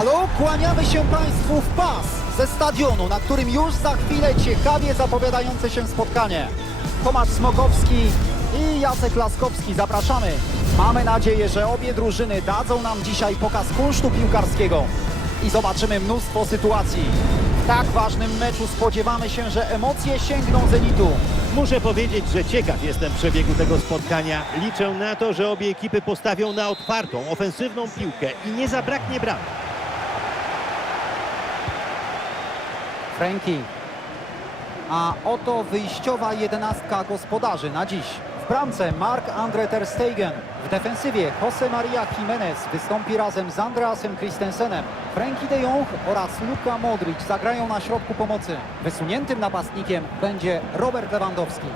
Halo, kłaniamy się Państwu w pas ze stadionu, na którym już za chwilę ciekawie zapowiadające się spotkanie. Tomasz Smokowski i Jacek Laskowski, zapraszamy. Mamy nadzieję, że obie drużyny dadzą nam dzisiaj pokaz kunsztu piłkarskiego i zobaczymy mnóstwo sytuacji. W tak ważnym meczu spodziewamy się, że emocje sięgną zenitu. Muszę powiedzieć, że ciekaw jestem przebiegu tego spotkania. Liczę na to, że obie ekipy postawią na otwartą, ofensywną piłkę i nie zabraknie bram. Frankie. A oto wyjściowa jedenastka gospodarzy na dziś. W bramce Mark-André Ter Stegen. W defensywie Jose Maria Jimenez wystąpi razem z Andreasem Christensenem. Frankie de Jong oraz Luka Modric zagrają na środku pomocy. Wysuniętym napastnikiem będzie Robert Lewandowski.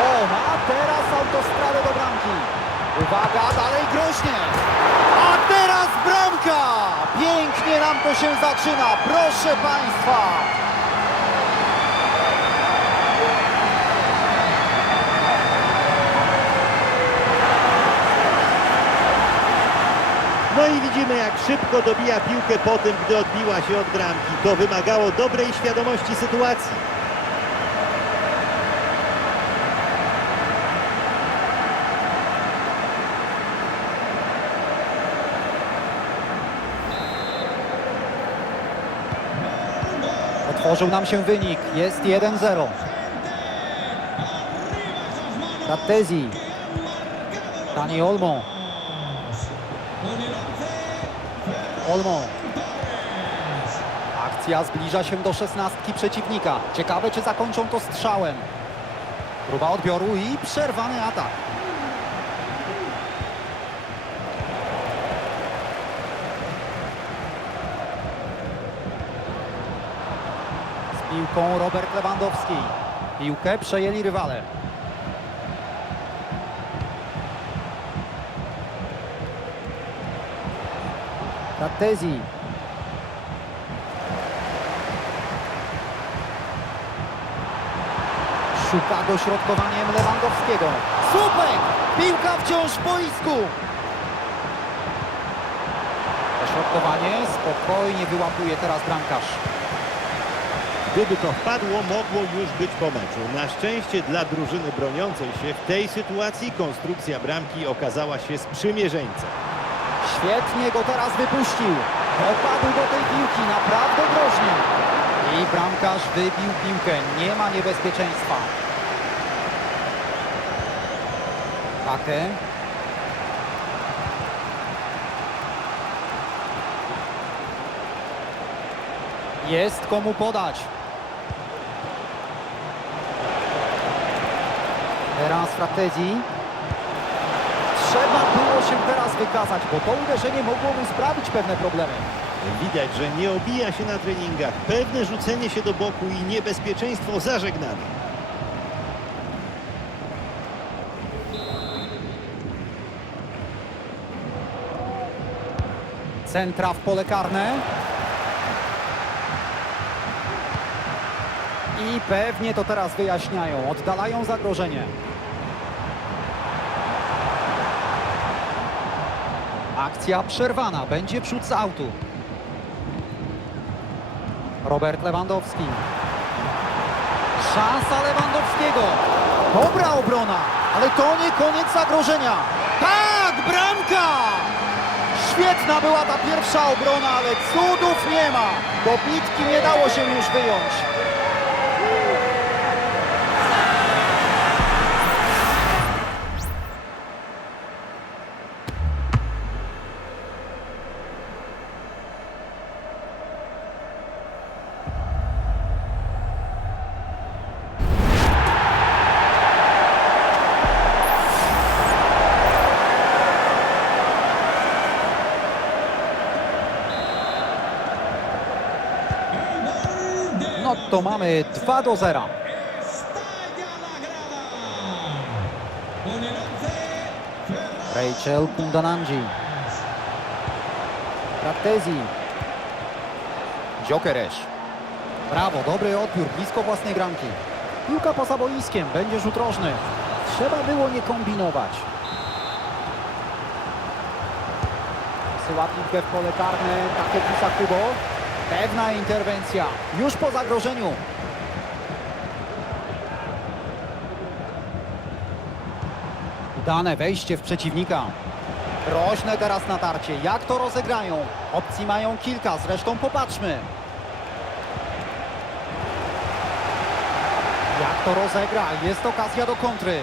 O, a teraz autostradę do bramki. Uwaga, dalej groźnie. A teraz bramka! Pięknie nam to się zaczyna, proszę Państwa. No i widzimy, jak szybko dobija piłkę po tym, gdy odbiła się od bramki. To wymagało dobrej świadomości sytuacji. Otworzył nam się wynik, jest 1-0. Frattesi. Dani Olmo. Olmo. Akcja zbliża się do szesnastki przeciwnika. Ciekawe, czy zakończą to strzałem. Próba odbioru i przerwany atak. Piłką Robert Lewandowski. Piłkę przejęli rywale. Frattesi. Szuka dośrodkowaniem Lewandowskiego. Słupek! Piłka wciąż w boisku. Dośrodkowanie spokojnie wyłapuje teraz bramkarz. Gdyby to wpadło, mogło już być po meczu. Na szczęście dla drużyny broniącej się w tej sytuacji konstrukcja bramki okazała się sprzymierzeńcem. Świetnie go teraz wypuścił. Dopadł do tej piłki, naprawdę groźnie. I bramkarz wybił piłkę. Nie ma niebezpieczeństwa. Ake. Jest komu podać. Teraz Frattesi. Trzeba było się teraz wykazać, bo to uderzenie mogło mu sprawić pewne problemy. Widać, że nie obija się na treningach. Pewne rzucenie się do boku i niebezpieczeństwo zażegnane. Centra w pole karne. I pewnie to teraz wyjaśniają. Oddalają zagrożenie. Akcja przerwana. Będzie przód z autu. Robert Lewandowski. Szansa Lewandowskiego. Dobra obrona, ale to nie koniec zagrożenia. Tak, bramka! Świetna była ta pierwsza obrona, ale cudów nie ma. Do bitki nie dało się już wyjąć. To mamy 2 do 0. Rachel Kundananji. Frattesi. Giokeres. Brawo, dobry odbiór, blisko własnej bramki. Piłka poza boiskiem, będzie rzut rożny. Trzeba było nie kombinować. Piłkę w pole karne, Takebisa Kubo. Pewna interwencja, już po zagrożeniu. Udane wejście w przeciwnika. Groźne teraz natarcie. Jak to rozegrają? Opcji mają kilka, zresztą popatrzmy. Jak to rozegra? Jest okazja do kontry.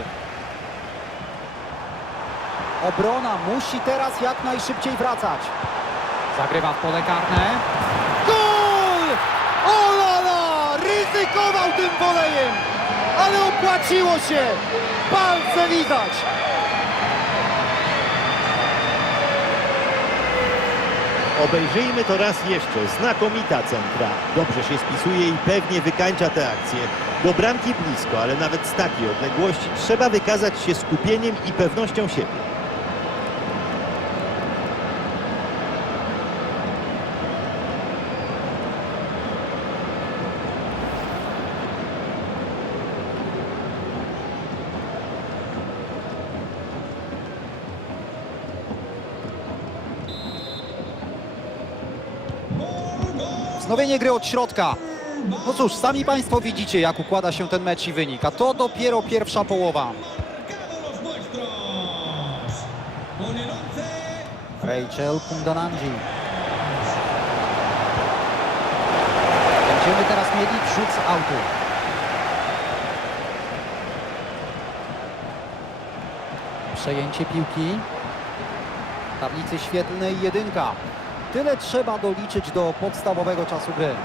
Obrona musi teraz jak najszybciej wracać. Zagrywa w pole karne. Gol! O la la! Ryzykował tym wolejem, ale opłaciło się. Palce widać. Obejrzyjmy to raz jeszcze. Znakomita centra. Dobrze się spisuje i pewnie wykańcza tę akcję. Do bramki blisko, ale nawet z takiej odległości trzeba wykazać się skupieniem i pewnością siebie. Wznowienie gry od środka. No cóż, sami Państwo widzicie, jak układa się ten mecz i wynik, a to dopiero pierwsza połowa. Marcado los nuestros. Con el 11. Rachel Kundananji. Będziemy teraz mieli rzut z autu. Przejęcie piłki. Tablicy świetlnej jedynka. Tyle trzeba doliczyć do podstawowego czasu gry.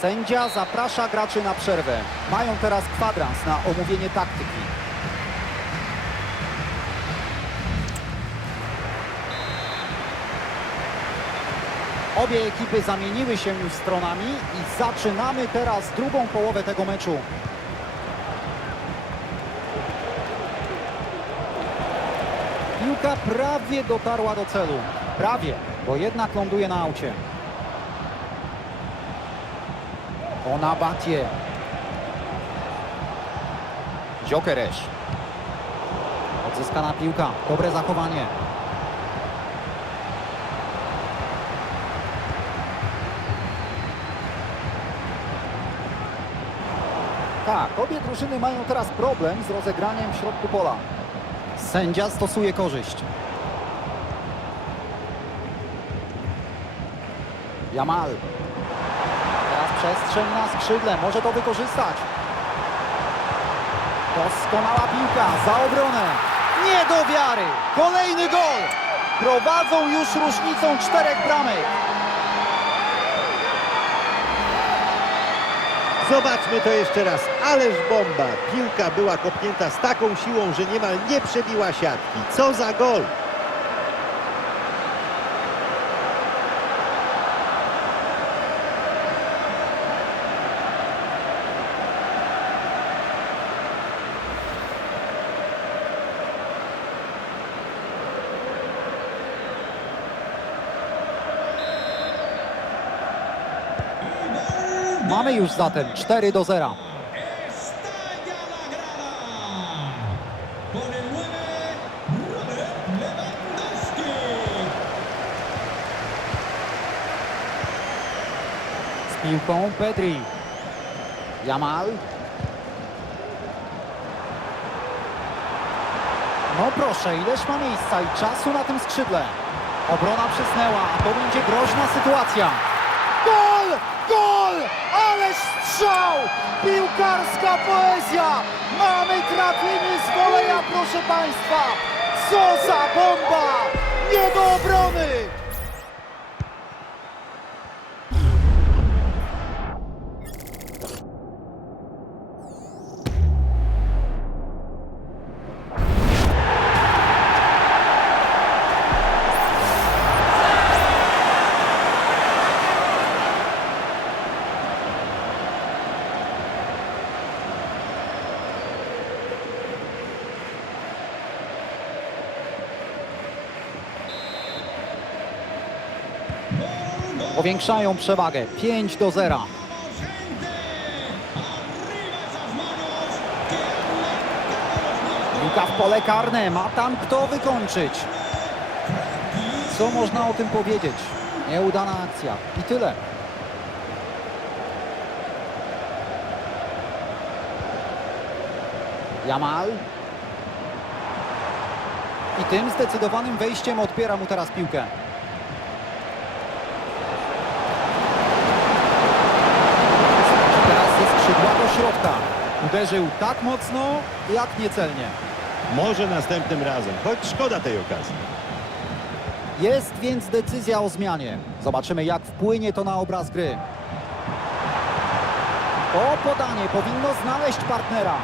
Sędzia zaprasza graczy na przerwę. Mają teraz kwadrans na omówienie taktyki. Obie ekipy zamieniły się już stronami i zaczynamy teraz drugą połowę tego meczu. Piłka prawie dotarła do celu. Prawie, bo jednak ląduje na aucie. Ona Batie. Dziokeresz. Odzyskana piłka. Dobre zachowanie. Tak, obie drużyny mają teraz problem z rozegraniem w środku pola. Sędzia stosuje korzyść. Jamal. Teraz przestrzeń na skrzydle, może to wykorzystać. Doskonała piłka, za obronę. Nie do wiary. Kolejny gol. Prowadzą już różnicą czterech bramek. Zobaczmy to jeszcze raz. Ależ bomba. Piłka była kopnięta z taką siłą, że niemal nie przebiła siatki. Co za gol! Mamy już zatem 4 do 0. Estalla la grada. Con el 9. Robert Lewandowski. Z piłką Pedri. Jamal. No proszę, ileż ma miejsca i czasu na tym skrzydle. Obrona przysnęła, a to będzie groźna sytuacja. Gol! Gol! Ależ strzał! Piłkarska poezja! Mamy trafienie z woleja, proszę Państwa! Co za bomba! Nie do obrony! powiększają przewagę 5 do 0. Piłka w pole karne, ma tam kto wykończyć. Co można o tym powiedzieć? Nieudana akcja i tyle. Jamal. I tym zdecydowanym wejściem odbiera mu teraz piłkę. Do środka. Uderzył tak mocno, jak niecelnie. Może następnym razem, choć szkoda tej okazji. Jest więc decyzja o zmianie. Zobaczymy, jak wpłynie to na obraz gry. To podanie powinno znaleźć partnera.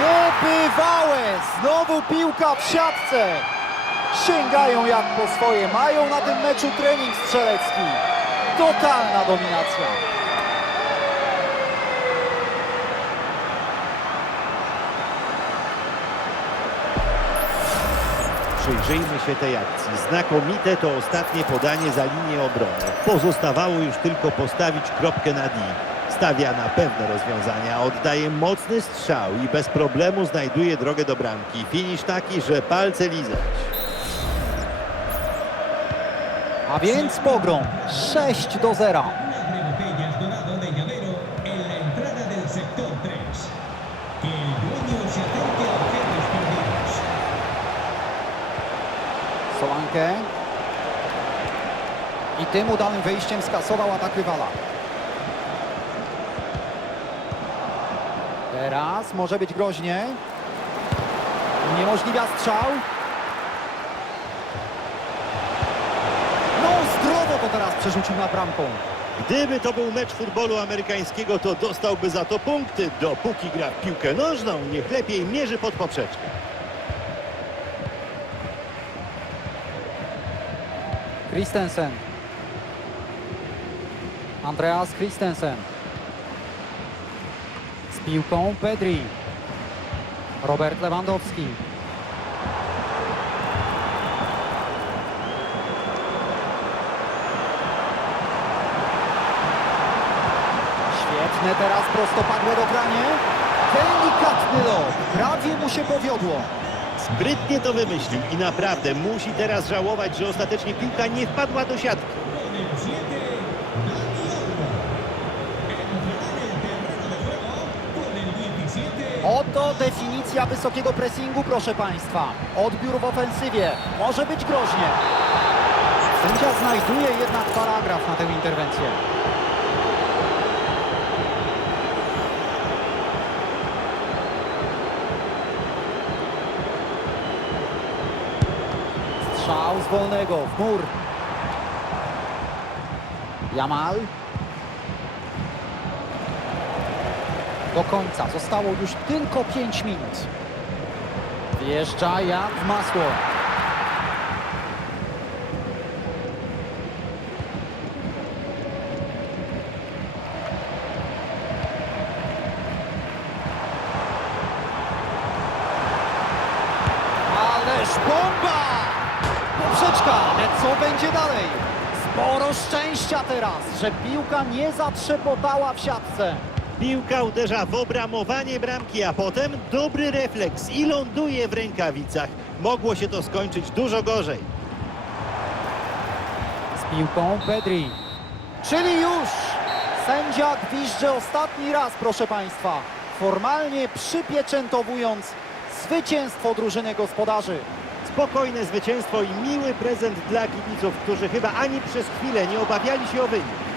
Niebywałe! Znowu piłka w siatce. Sięgają jak po swoje. Mają na tym meczu trening strzelecki. Totalna dominacja. Przyjrzyjmy się tej akcji. Znakomite to ostatnie podanie za linię obrony. Pozostawało już tylko postawić kropkę na D. Stawia na pewne rozwiązania, oddaje mocny strzał i bez problemu znajduje drogę do bramki. Finisz taki, że palce lizać. A więc pogrom. 6 do 0. tym udanym wejściem skasował atak rywala. Teraz może być groźnie. Uniemożliwia strzał. No zdrowo to teraz przerzucił na bramką. Gdyby to był mecz futbolu amerykańskiego, to dostałby za to punkty. Dopóki gra w piłkę nożną, niech lepiej mierzy pod poprzeczkę. Christensen. Andreas Christensen. Z piłką Pedri. Robert Lewandowski. Świetne teraz prostopadłe dogranie. Delikatny lot. Prawie mu się powiodło. Sprytnie to wymyślił i naprawdę musi teraz żałować, że ostatecznie piłka nie wpadła do siatki. 17. Oto definicja wysokiego pressingu, proszę Państwa. Odbiór w ofensywie. Może być groźnie. Sędzia znajduje jednak paragraf na tę interwencję. Strzał z wolnego w mur. Jamal. Do końca. Zostało już tylko 5 minut. Wjeżdża jak w masło. Ależ bomba! Poprzeczka, ale co będzie dalej? Sporo szczęścia teraz, że piłka nie zatrzepotała w siatce. Piłka uderza w obramowanie bramki, a potem dobry refleks i ląduje w rękawicach. Mogło się to skończyć dużo gorzej. Z piłką Pedri. Czyli już sędzia gwizdże ostatni raz, proszę Państwa. Formalnie przypieczętowując zwycięstwo drużyny gospodarzy. Spokojne zwycięstwo i miły prezent dla kibiców, którzy chyba ani przez chwilę nie obawiali się o wynik.